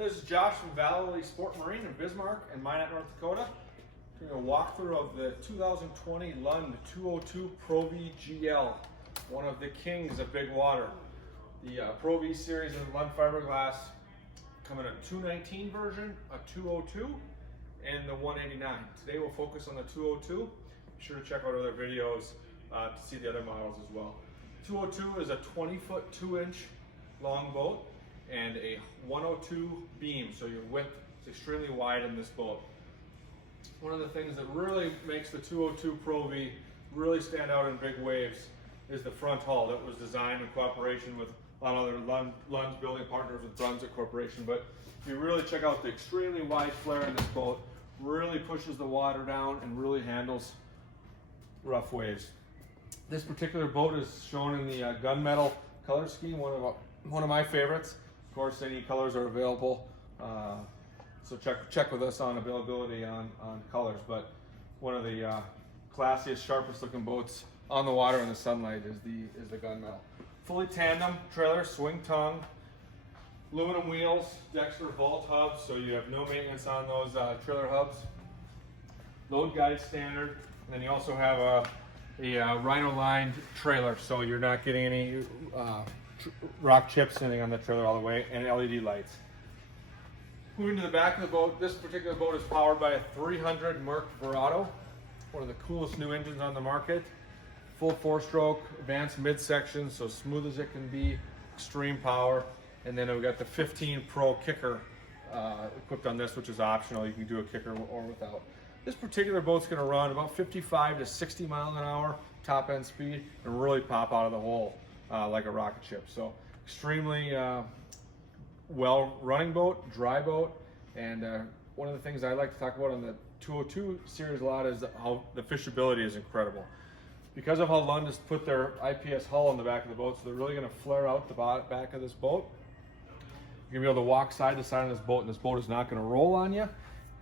This is Josh from Vallely Sport Marine in Bismarck and Minot, North Dakota. Doing a walkthrough of the 2020 Lund 202 Pro V GL, one of the kings of big water. The Pro V series of Lund fiberglass come in a 219 version, a 202, and the 189. Today we'll focus on the 202. Be sure to check out other videos to see the other models as well. 202 is a 20-foot 2-inch long boat and a 102 beam, so your width is extremely wide in this boat. One of the things that really makes the 202 Pro V really stand out in big waves is the front hull that was designed in cooperation with a lot of other Lund's building partners with Brunswick Corporation. But if you really check out the extremely wide flare in this boat, really pushes the water down and really handles rough waves. This particular boat is shown in the gunmetal color scheme, one of my favorites. Of course, any colors are available, so check with us on availability on colors. But one of the classiest, sharpest looking boats on the water in the sunlight is the gunmetal. Fully tandem trailer, swing tongue, aluminum wheels, Dexter vault hubs, so you have no maintenance on those trailer hubs. Load guide standard, and then you also have a rhino lined trailer, so you're not getting any rock chips sitting on the trailer all the way, and LED lights. Moving to the back of the boat, this particular boat is powered by a 300 Merc Verado, one of the coolest new engines on the market. Full 4-stroke, advanced midsection, so smooth as it can be, extreme power. And then we've got the 15 Pro kicker equipped on this, which is optional. You can do a kicker or without. This particular boat's going to run about 55 to 60 miles an hour top end speed and really pop out of the hole like a rocket ship. So extremely well running boat, dry boat, and one of the things I like to talk about on the 202 series a lot is how the fishability is incredible. Because of how Lund has put their IPS hull in the back of the boat, so they're really going to flare out the back of this boat. You're going to be able to walk side to side on this boat, and this boat is not going to roll on you.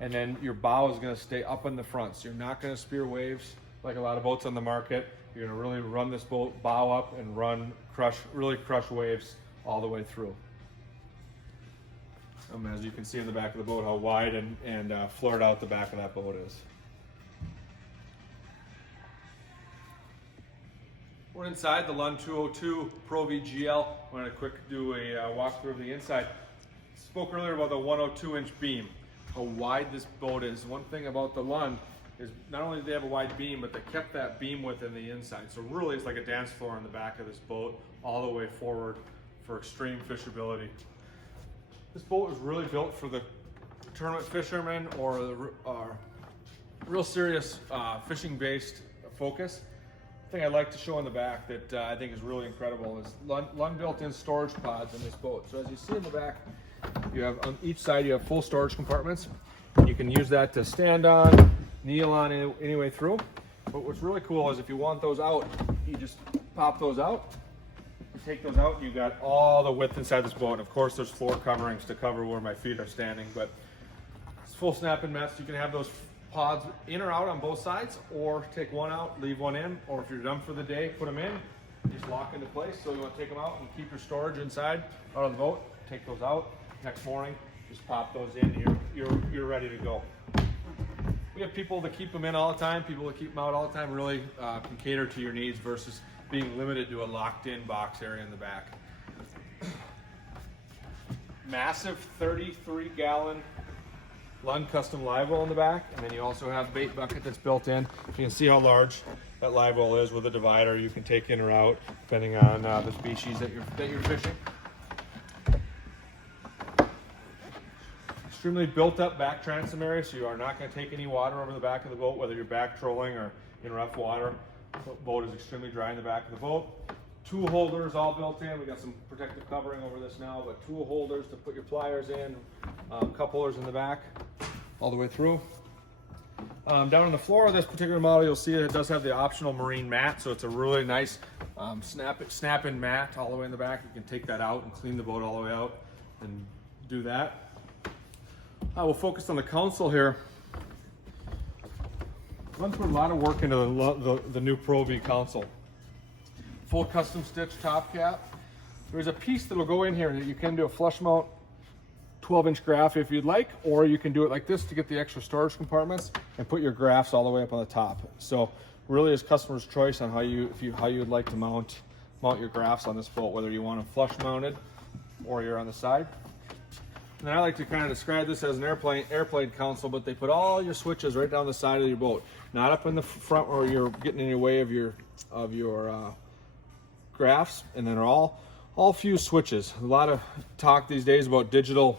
And then your bow is going to stay up in the front, so you're not going to spear waves like a lot of boats on the market. You're going to really run this boat bow up and really crush waves all the way through. As you can see in the back of the boat, how wide and flared out the back of that boat is. We're inside the Lund 202 Pro V GL. I'm going to do a walkthrough of the inside. Spoke earlier about the 102-inch beam, how wide this boat is. One thing about the Lund is not only do they have a wide beam, but they kept that beam width in the inside. So really it's like a dance floor in the back of this boat all the way forward for extreme fishability. This boat was really built for the tournament fishermen or the real serious fishing-based focus. The thing I'd like to show in the back that I think is really incredible is Lund built-in storage pods in this boat. So as you see in the back, you have on each side you have full storage compartments. You can use that to stand on, kneel on any way through. But what's really cool is if you want those out, you just pop those out. You take those out, you got all the width inside this boat. And of course, there's floor coverings to cover where my feet are standing, but it's full snap and mess. You can have those pods in or out on both sides, or take one out, leave one in, or if you're done for the day, put them in, just lock into place. So you want to take them out and keep your storage inside out of the boat, take those out. Next morning, just pop those in, you're ready to go. We have people that keep them in all the time, people that keep them out all the time, really can cater to your needs versus being limited to a locked-in box area in the back. Massive 33-gallon Lund custom live well in the back, and then you also have a bait bucket that's built in. You can see how large that live well is with a divider. You can take in or out depending on the species that you're fishing. Extremely built up back transom area, so you are not going to take any water over the back of the boat, whether you're back trolling or in rough water. The boat is extremely dry in the back of the boat. Tool holders all built in. We got some protective covering over this now, but tool holders to put your pliers in, cup holders in the back, all the way through. Down on the floor of this particular model, you'll see that it does have the optional marine mat, so it's a really nice snap-in mat all the way in the back. You can take that out and clean the boat all the way out and do that. We'll focus on the console here. Went through a lot of work into the new Pro V console. Full custom stitch top cap. There's a piece that will go in here that you can do a flush mount 12-inch graph if you'd like, or you can do it like this to get the extra storage compartments and put your graphs all the way up on the top. So really is customer's choice on how you'd like to mount your graphs on this boat, whether you want them flush mounted or you're on the side. And then I like to kind of describe this as an airplane console, but they put all your switches right down the side of your boat, not up in the front where you're getting in your way of your graphs. And then all few switches. A lot of talk these days about digital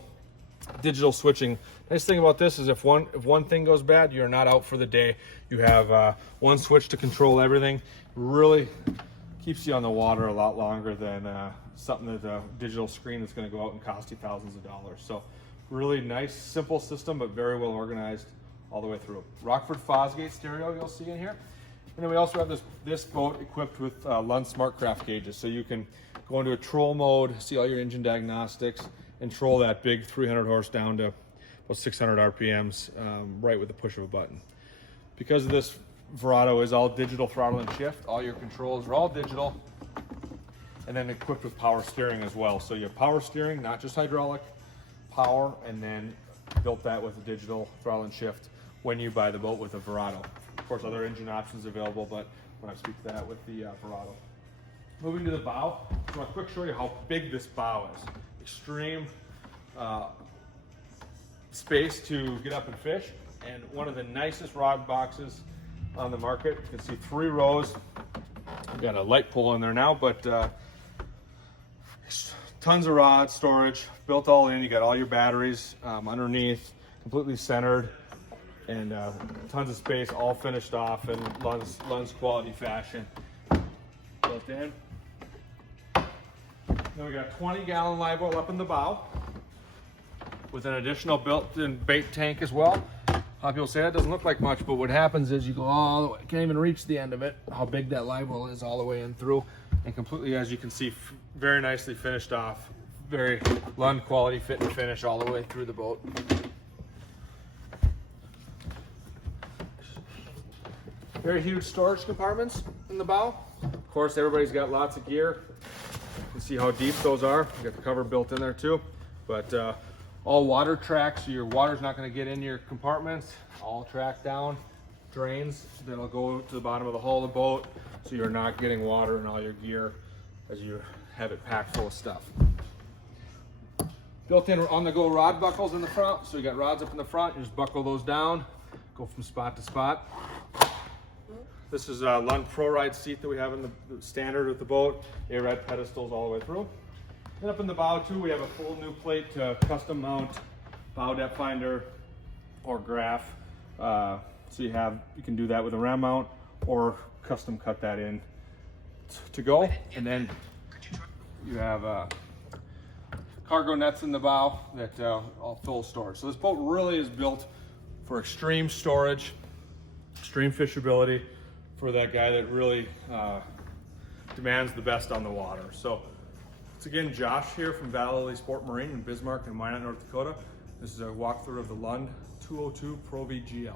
switching. Nice thing about this is if one thing goes bad, you're not out for the day. You have one switch to control everything. Really keeps you on the water a lot longer than something that's a digital screen that's going to go out and cost you thousands of dollars. So really nice, simple system, but very well organized all the way through. Rockford Fosgate stereo you'll see in here. And then we also have this boat equipped with Lund Smartcraft Gauges. So you can go into a troll mode, see all your engine diagnostics, and troll that big 300 horse down to about 600 RPMs right with the push of a button. Because this Verado is all digital throttle and shift, all your controls are all digital, and then equipped with power steering as well. So you have power steering, not just hydraulic power, and then built that with a digital throttle and shift when you buy the boat with a Verado. Of course, other engine options available, but when I speak to that with the Verado. Moving to the bow, I want to quick show you how big this bow is. Extreme space to get up and fish, and one of the nicest rod boxes on the market. You can see 3 rows. We've got a light pole in there now, but tons of rod storage, built all in. You got all your batteries underneath, completely centered, and tons of space, all finished off in Lund's quality fashion. Built in. Then we got a 20-gallon live well up in the bow with an additional built-in bait tank as well. A lot of people say that doesn't look like much, but what happens is you go all the way, can't even reach the end of it, how big that live well is all the way in through, and completely, as you can see, very nicely finished off. Very Lund quality fit and finish all the way through the boat. Very huge storage compartments in the bow. Of course, everybody's got lots of gear. You can see how deep those are. You got the cover built in there too, but all water tracks, so your water's not going to get in your compartments. All track down drains that'll go to the bottom of the hull of the boat, so you're not getting water in all your gear as you have it packed full of stuff. Built-in on-the-go rod buckles in the front, so you got rods up in the front. You just buckle those down, go from spot to spot. This is a Lund Pro Ride seat that we have in the standard with the boat. A-rad pedestals all the way through. And up in the bow too, we have a full new plate to custom mount bow depth finder or graph. So you can do that with a ram mount or custom cut that in to go. And then you have cargo nets in the bow that all full storage. So this boat really is built for extreme storage, extreme fishability, for that guy that really demands the best on the water. So it's again Josh here from Vallely Sport Marine in Bismarck and Minot, North Dakota. This is a walkthrough of the Lund 202 Pro V GL.